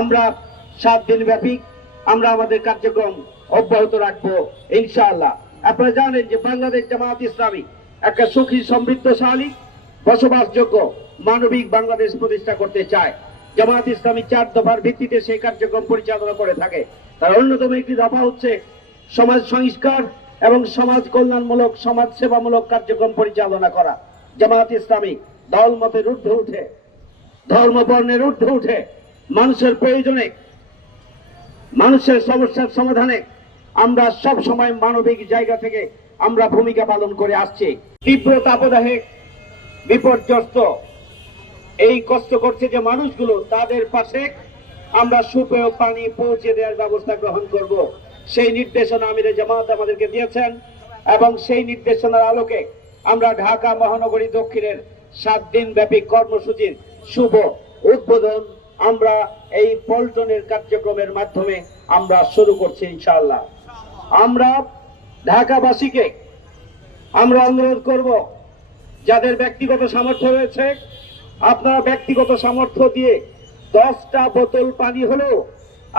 আমরা 7 দিন ব্যাপী আমরা আমাদের কার্যক্রম অব্যাহত রাখবো ইনশাআল্লাহ। আপনারা জানেন যে বাংলাদেশ জামায়াত ইসলামী একটা সুখী সমৃদ্ধশালী বসবাসযোগ্য মানবিক বাংলাদেশ প্রতিষ্ঠা করতে চায়। জামায়াত ইসলামী 4 দফার ভিত্তিতে সেই কার্যক্রম পরিচালনা করে থাকে। তার অন্যতম একটি দফা হচ্ছে সমাজ সংস্কার এবং সমাজ কল্যাণমূলক সমাজ সেবামূলক কার্যক্রম পরিচালনা করা। জামায়াত ইসলামী দলমতের ঊর্ধ্বে উঠে, ধর্ম বর্ণের ঊর্ধ্বে উঠে মানুষের প্রয়োজনে, মানুষের সমস্যার সমাধানে আমরা সব সময় মানবিক জায়গা থেকে আমরা ভূমিকা পালন করে আসছি। তীব্র তাপদাহে বিপর্যস্ত এই কষ্ট করছে যে মানুষগুলো, তাদের পাশে আমরা সুপেয় পানি পৌঁছে দেওয়ার ব্যবস্থা গ্রহণ করব। সেই নির্দেশনা আমিরে জামাত আমাদেরকে দিয়েছেন এবং সেই নির্দেশনার আলোকে আমরা ঢাকা মহানগরী দক্ষিণের 7 দিন ব্যাপী কর্মসূচির শুভ উদ্বোধন আমরা এই পল্টনের কার্যক্রমের মাধ্যমে আমরা শুরু করছি ইনশাআল্লাহ। আমরা ঢাকাবাসীকে আমরা অনুরোধ করব, যাদের ব্যক্তিগত সামর্থ্য রয়েছে আপনারা ব্যক্তিগত সামর্থ্য দিয়ে 10টা বোতল পানি হলেও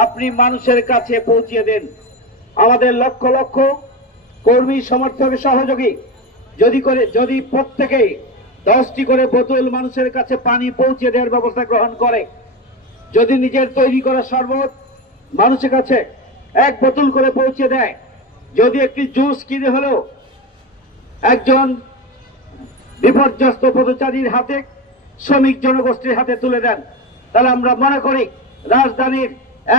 আপনি মানুষের কাছে পৌঁছে দেন। আমাদের লক্ষ লক্ষ কর্মী সমর্থক সহযোগী যদি প্রত্যেকেই 10টি করে বোতল মানুষের কাছে পানি পৌঁছে দেওয়ার ব্যবস্থা গ্রহণ করে, যদি নিজের তৈরি করা শরবত মানুষের কাছে 1 বোতল করে পৌঁছে দেয়, যদি একটি জুস কিনে হলেও একজন বিপর্যস্ত পথচারীর হাতে, শ্রমিক জনগোষ্ঠীর হাতে তুলে দেন, তাহলে আমরা মনে করি রাজধানীর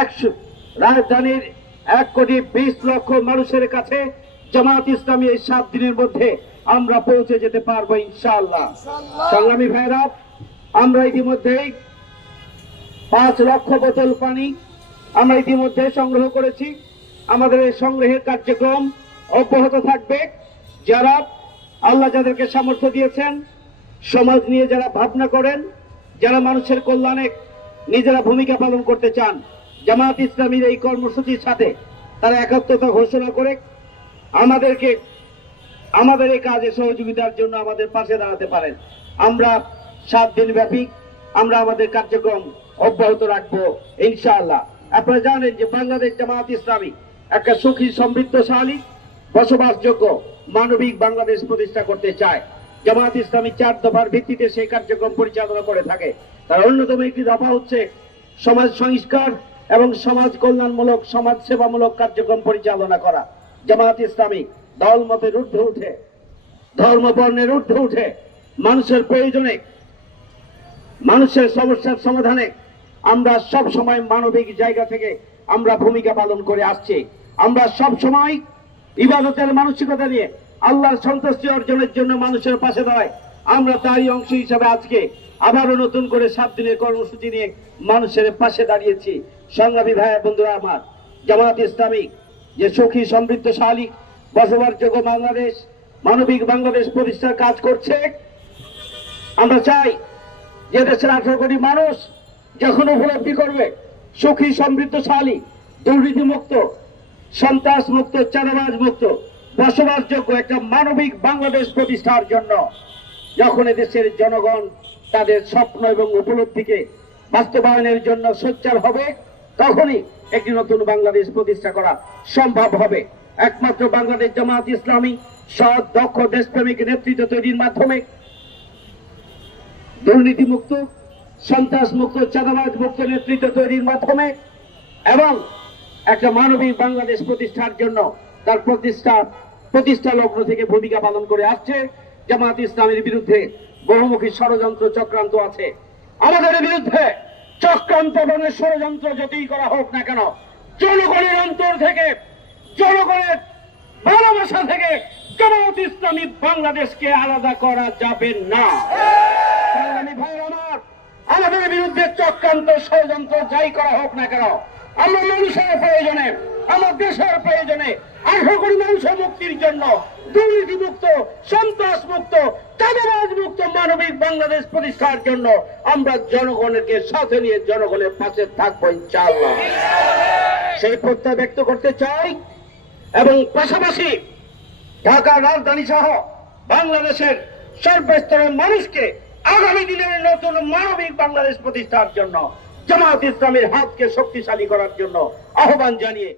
1,20,00,000 মানুষের কাছে জামায়াত ইসলামী এই 7 দিনের মধ্যে আমরা পৌঁছে যেতে পারবো ইনশাআল্লাহ। সংগ্রামী ভাইরা, আমরা ইতিমধ্যেই 5 লক্ষ বোতল পানি আমরা ইতিমধ্যে সংগ্রহ করেছি। আমাদের এই সংগ্রহের কার্যক্রম অব্যাহত থাকবে। যারা আল্লাহ যাদেরকে সামর্থ্য দিয়েছেন, সমাজ নিয়ে যারা ভাবনা করেন, যারা মানুষের কল্যাণে নিজেরা ভূমিকা পালন করতে চান, জামায়াত ইসলামীর এই কর্মসূচির সাথে তারা একাত্মতা ঘোষণা করে আমাদেরকে আমাদের এই কাজে সহযোগিতার জন্য আমাদের পাশে দাঁড়াতে পারেন। আমরা 7 দিন ব্যাপী আমরা আমাদের কার্যক্রম অব্যাহত রাখবো ইনশাআল্লাহ। আপনারা জানেন যে বাংলাদেশ জামায়াত ইসলামী একটা সুখী সমৃদ্ধশালী বসবাসযোগ্য মানবিক বাংলাদেশ প্রতিষ্ঠা করতে চায়। জামায়াত ইসলামী 4 দফার ভিত্তিতে সেই কার্যক্রম পরিচালনা করে থাকে। তার অন্যতম একটি দফা হচ্ছে সমাজ সংস্কার এবং সমাজ কল্যাণমূলক সমাজ সেবামূলক কার্যক্রম পরিচালনা করা। জামায়াত ইসলামী দলমতের ঊর্ধ্বে উঠে, ধর্ম বর্ণের ঊর্ধ্বে উঠে মানুষের প্রয়োজনে, মানুষের সমস্যার সমাধানে আমরা সব সময় মানবিক জায়গা থেকে আমরা ভূমিকা পালন করে আসছি। আমরা সব সময় ইবাদতের মানসিকতা নিয়ে আল্লাহর সন্তুষ্টি অর্জনের জন্য মানুষের পাশে দাঁড়াই। আমরা তারই অংশ হিসাবে আজকে আবারও নতুন করে 7 দিনের কর্মসূচি নিয়ে মানুষের পাশে দাঁড়িয়েছি। সংগ্রামী ভাইয়া বন্ধুরা আমার, জামায়াত ইসলামী যে সুখী সমৃদ্ধশালী বসবাসযোগ্য বাংলাদেশ, মানবিক বাংলাদেশ প্রতিষ্ঠার কাজ করছে, আমরা চাই যে দেশের 18 কোটি মানুষ যখন উপলব্ধি করবে সুখী সমৃদ্ধশালী দুর্নীতিমুক্ত সন্ত্রাস মুক্ত চাঁদাবাজ মুক্ত বসবাসযোগ্য একটা মানবিক বাংলাদেশ প্রতিষ্ঠার জন্য, যখন এদেশের জনগণ তাদের স্বপ্ন এবং উপলব্ধিকে বাস্তবায়নের জন্য সোচ্চার হবে, তখনই একটি নতুন বাংলাদেশ প্রতিষ্ঠা করা সম্ভব হবে। একমাত্র বাংলাদেশ জামায়াত ইসলামী সৎ দক্ষ দেশপ্রেমিক নেতৃত্ব তৈরির মাধ্যমে দুর্নীতিমুক্ত সন্ত্রাস মুক্ত চাঁদাবাজ মুক্ত নেতৃত্ব তৈরির মাধ্যমে এবং একটা মানবিক বাংলাদেশ প্রতিষ্ঠার জন্য তার প্রতিষ্ঠা লগ্ন থেকে ভূমিকা পালন করে আসছে। জামায়াত ইসলামের বিরুদ্ধে বহুমুখী ষড়যন্ত্র চক্রান্ত আছে। আমাদের বিরুদ্ধে চক্রান্ত এবং ষড়যন্ত্র যতই করা হোক না কেন, জনগণের অন্তর থেকে, জনগণের ভালোবাসা থেকে জামায়াত ইসলামী বাংলাদেশকে আলাদা করা যাবে না। আমাদের বিরুদ্ধে চক্রান্ত ষড়যন্ত্র যাই করা হোক না কেন, আমরা মানুষের প্রয়োজনে, আমার দেশের প্রয়োজনে, 18 কোটি মানুষের মুক্তির জন্য দুর্নীতি মুক্ত সন্ত্রাস মুক্ত চাঁদাবাজ মুক্ত মানবিক বাংলাদেশ প্রতিষ্ঠার জন্য আমরা জনগণকে সাথে নিয়ে জনগণের পাশে থাকবো ইনশাআল্লাহ। সেই প্রত্যয় ব্যক্ত করতে চাই এবং পাশাপাশি ঢাকার রাজধানী সহ বাংলাদেশের সর্বস্তরের মানুষকে আগামী দিনের নতুন মানবিক বাংলাদেশ প্রতিষ্ঠার জন্য জামাত ইসলামের হাতকে শক্তিশালী করার জন্য আহ্বান জানিয়ে